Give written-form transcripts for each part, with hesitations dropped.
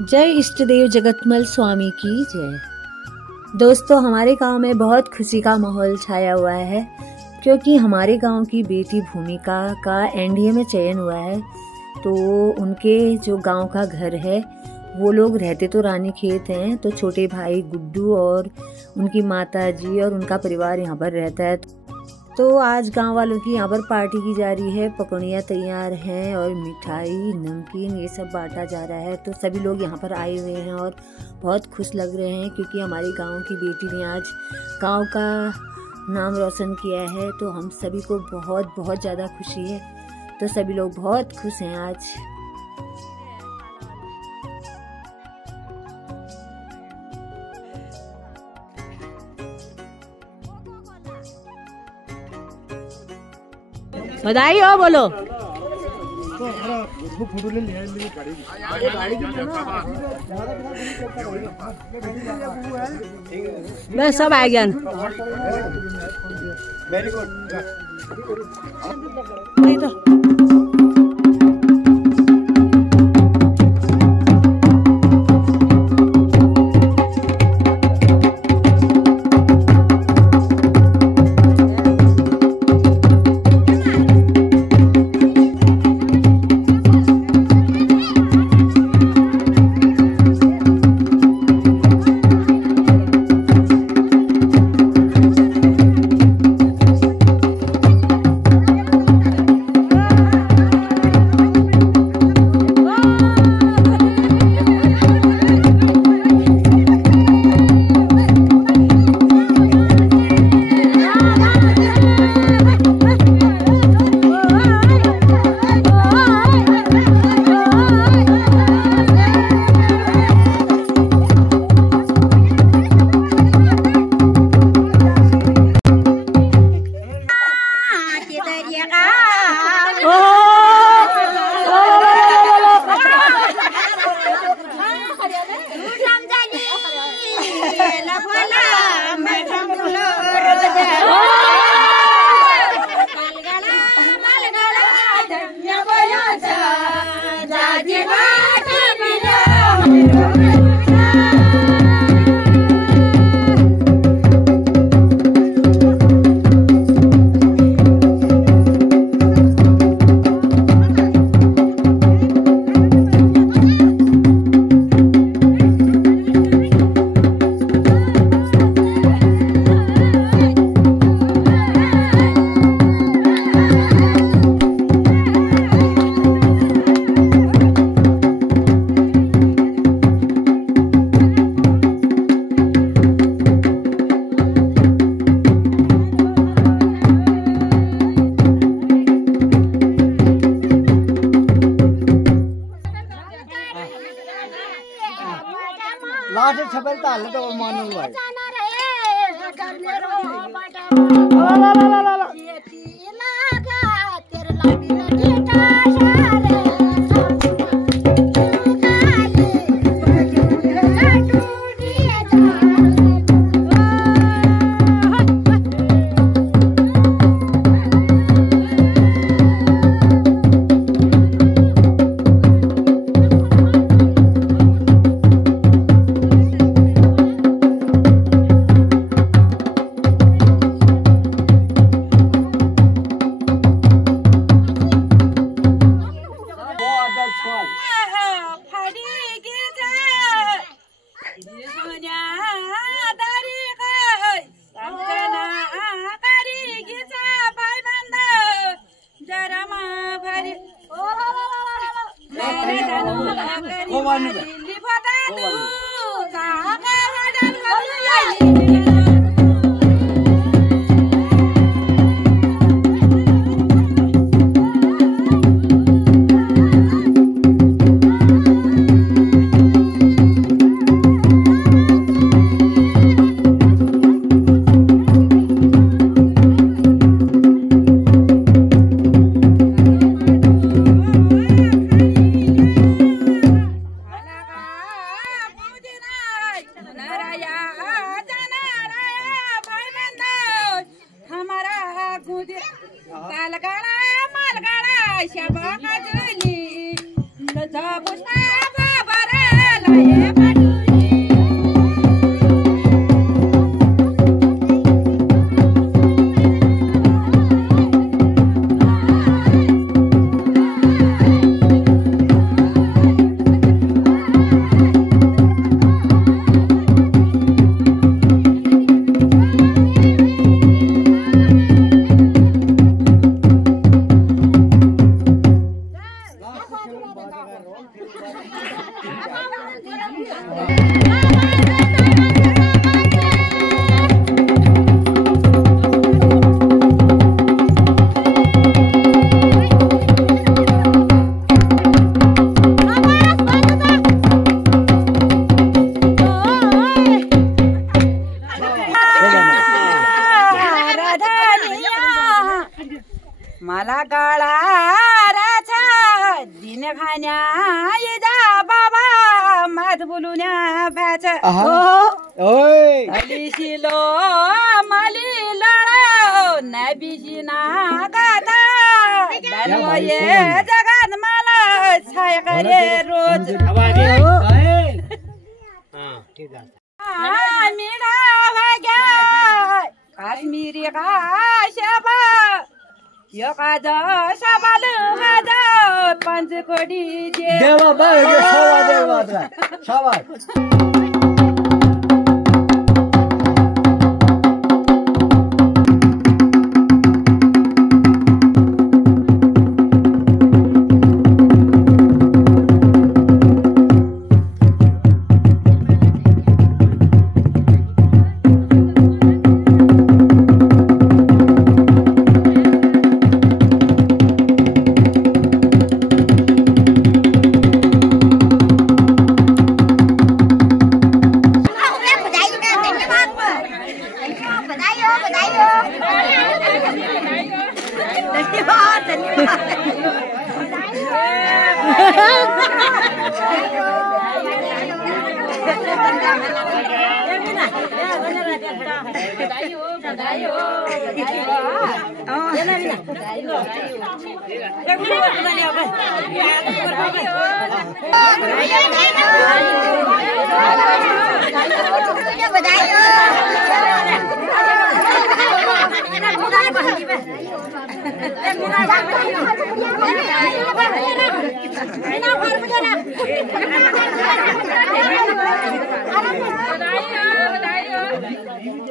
जय इष्ट देव जगतमल स्वामी की जय। दोस्तों, हमारे गांव में बहुत खुशी का माहौल छाया हुआ है क्योंकि हमारे गांव की बेटी भूमिका का एनडीए में चयन हुआ है। तो उनके जो गांव का घर है, वो लोग रहते तो रानीखेत हैं, तो छोटे भाई गुड्डू और उनकी माता जी और उनका परिवार यहाँ पर रहता है। तो आज गांव वालों की यहाँ पर पार्टी की जा रही है, पकौड़ियाँ तैयार हैं और मिठाई नमकीन ये सब बांटा जा रहा है। तो सभी लोग यहाँ पर आए हुए हैं और बहुत खुश लग रहे हैं क्योंकि हमारे गांव की बेटी ने आज गांव का नाम रोशन किया है। तो हम सभी को बहुत बहुत ज़्यादा खुशी है। तो सभी लोग बहुत खुश हैं आज। बधाई हो बोलो। बस सब आ गया। Very good. लास्ट छपेलता हल्ले तो मानू भाई मला काळा दिन खाण्या येदा बाबा मात बोलून्या भ्याच शिलो माली लळ नबीशी ना गाता ये जगात मला छाया करे रोज मीरा वाग्या काश्मीरी काशबा योगादा शाबाल गादा पंचकोटी देवा बाय देवा शाबाश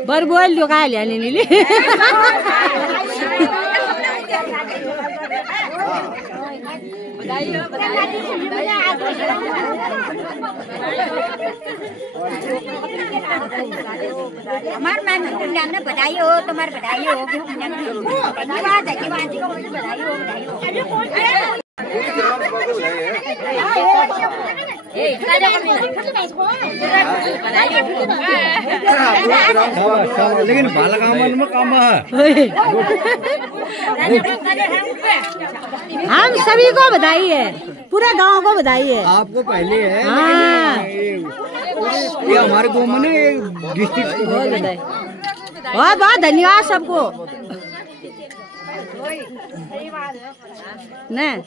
बर बोल जो काय आले लिली हमार मैं ने बधाई हो तुम्हारी बधाई हो धन्यवाद है जी को बधाई हो लेकिन बाला काम में काम है हम सभी को बधाई है पूरे गांव को बधाई है आपको पहले है हाँ ये हमारे गाँव में डिस्ट्रिक्ट बहुत बहुत धन्यवाद सबको न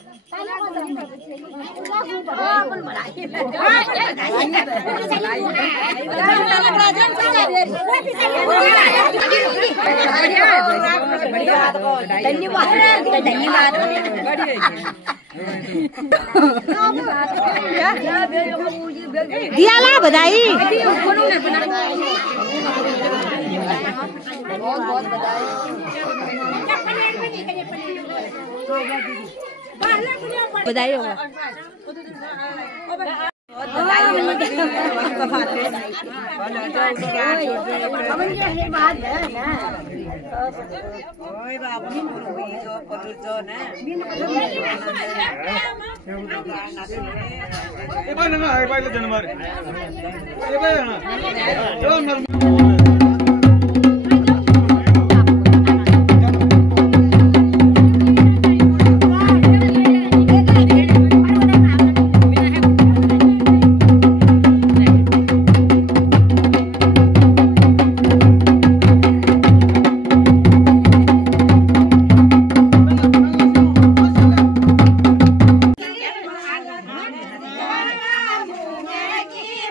दिया ला बधाई बधाई होगा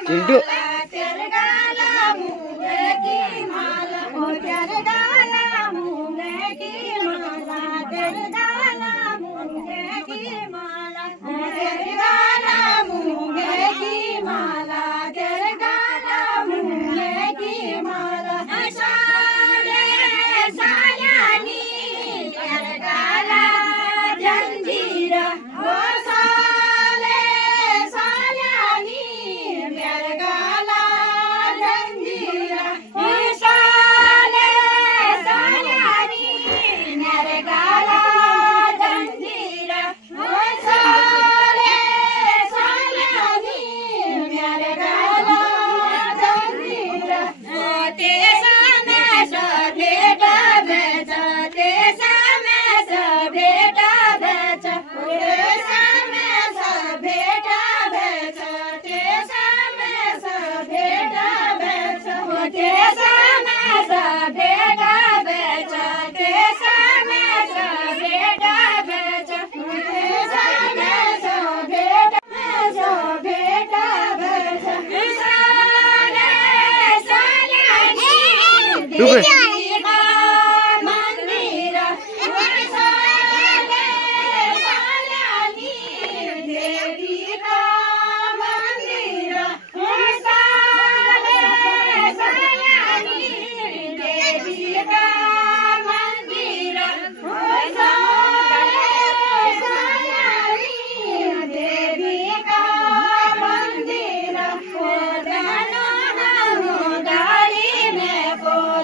चिंटू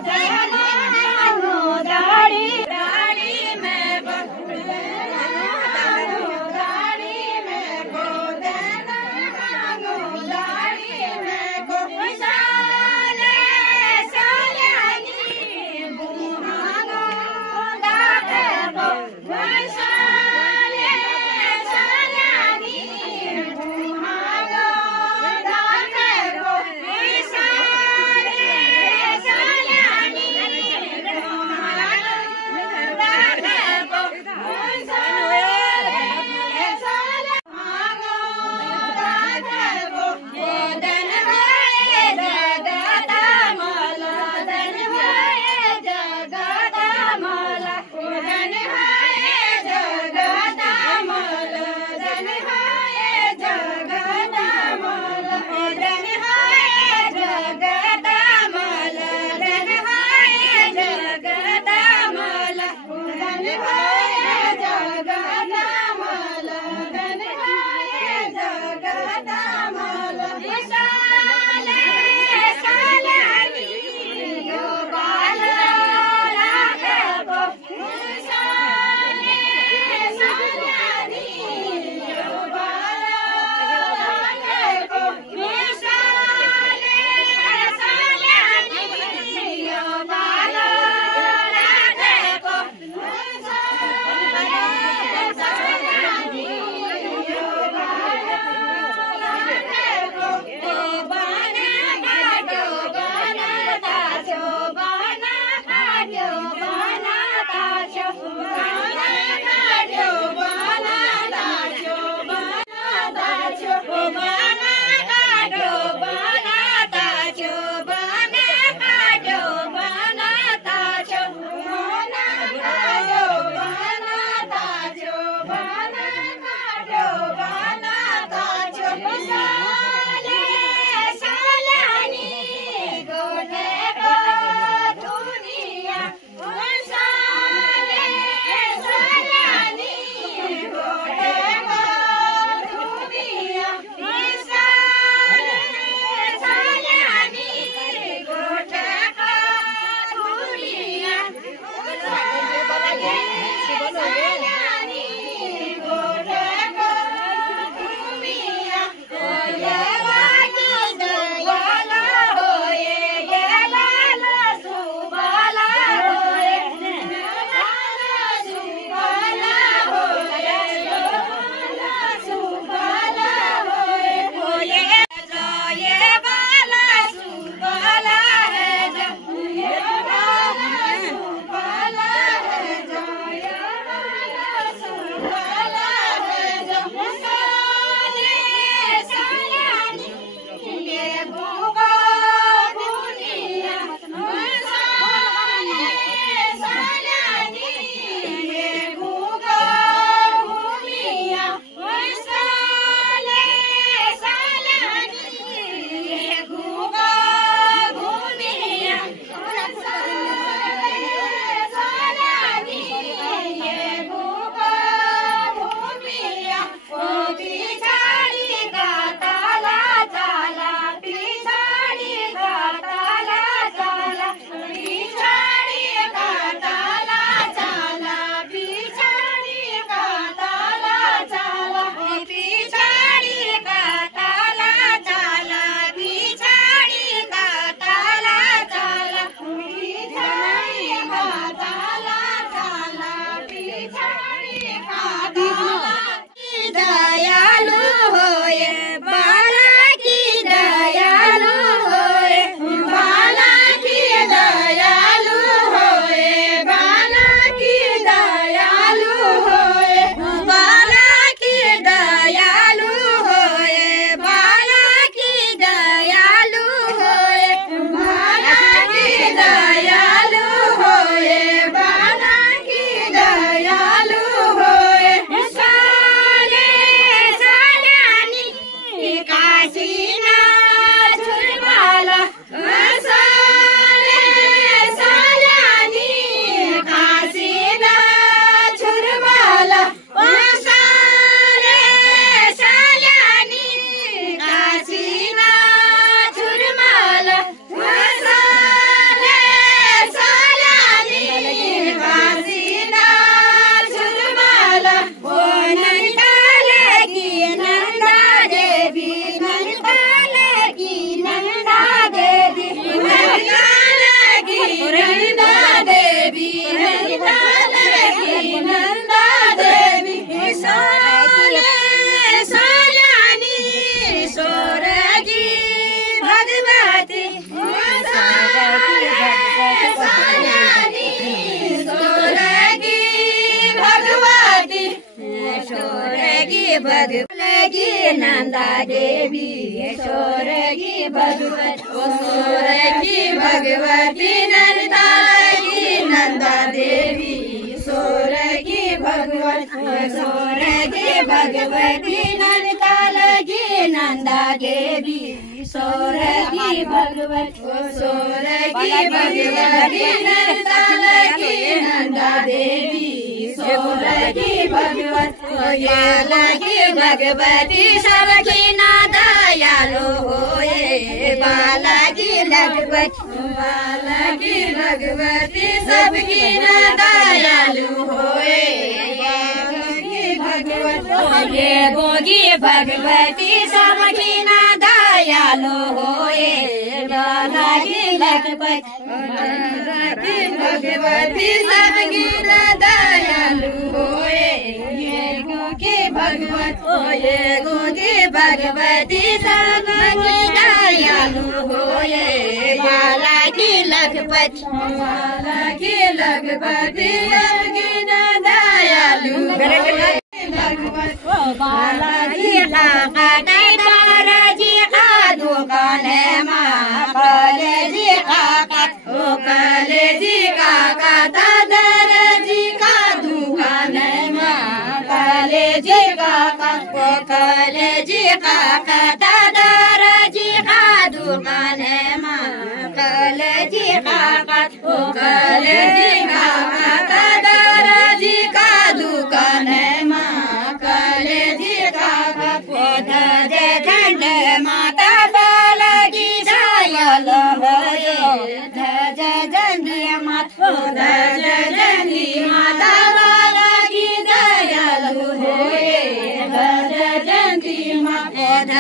Jai भगवती नंदा देवी सोर की भगवती नंदा की नंदा देवी सोर की भगवती नंदा की नंदा देवी सोर की भगवती नंदा की नंदा देवी सोर की भगवती सबकी ना दयालु होए बालाजी भगवती सबकी ना दयालु होए ये गोगी भगवती सबकी ना दयालु होए बालाजी भगवती सबकी ना दयालु होए ये गोगी भगवती सबकी दयालु होए बालाजी लखपति सबकी ना दयालु बालाजी दादाजी का दुकान है माँ कलेजी का दादाजी का दुकान है माँ कलेजी का दादाजी का दुकान है माँ कलेजी का दादाजी का दुकान है माता बालाजी दयाल होए धज जंदी माता बालाजी दयाल होए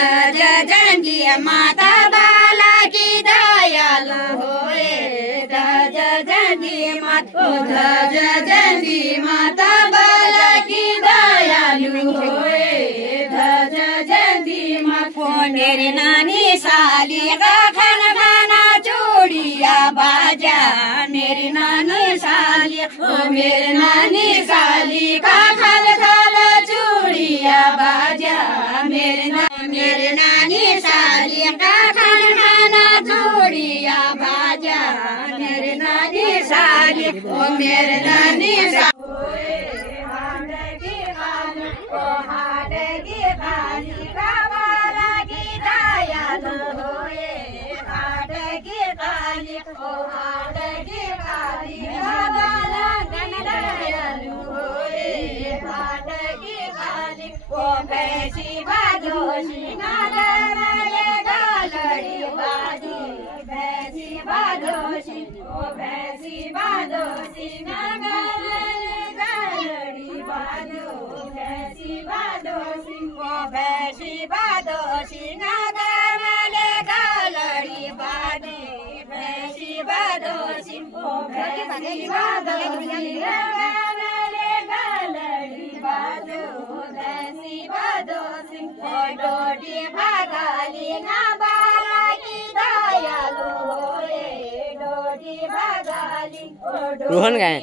धज जंदी माता बालाजी दयाल होए धज जंदी माता बालाजी दयाल होए धज जंदी मेरी नानी साली का खाना चूड़िया बाजा मेरी नानी साली का खाना चूड़िया बाजा मेरी नानी साली का खाना चूड़िया बाजा मेरी नानी साली रोहन गाए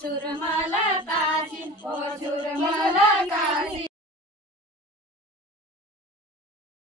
चुरमला काशी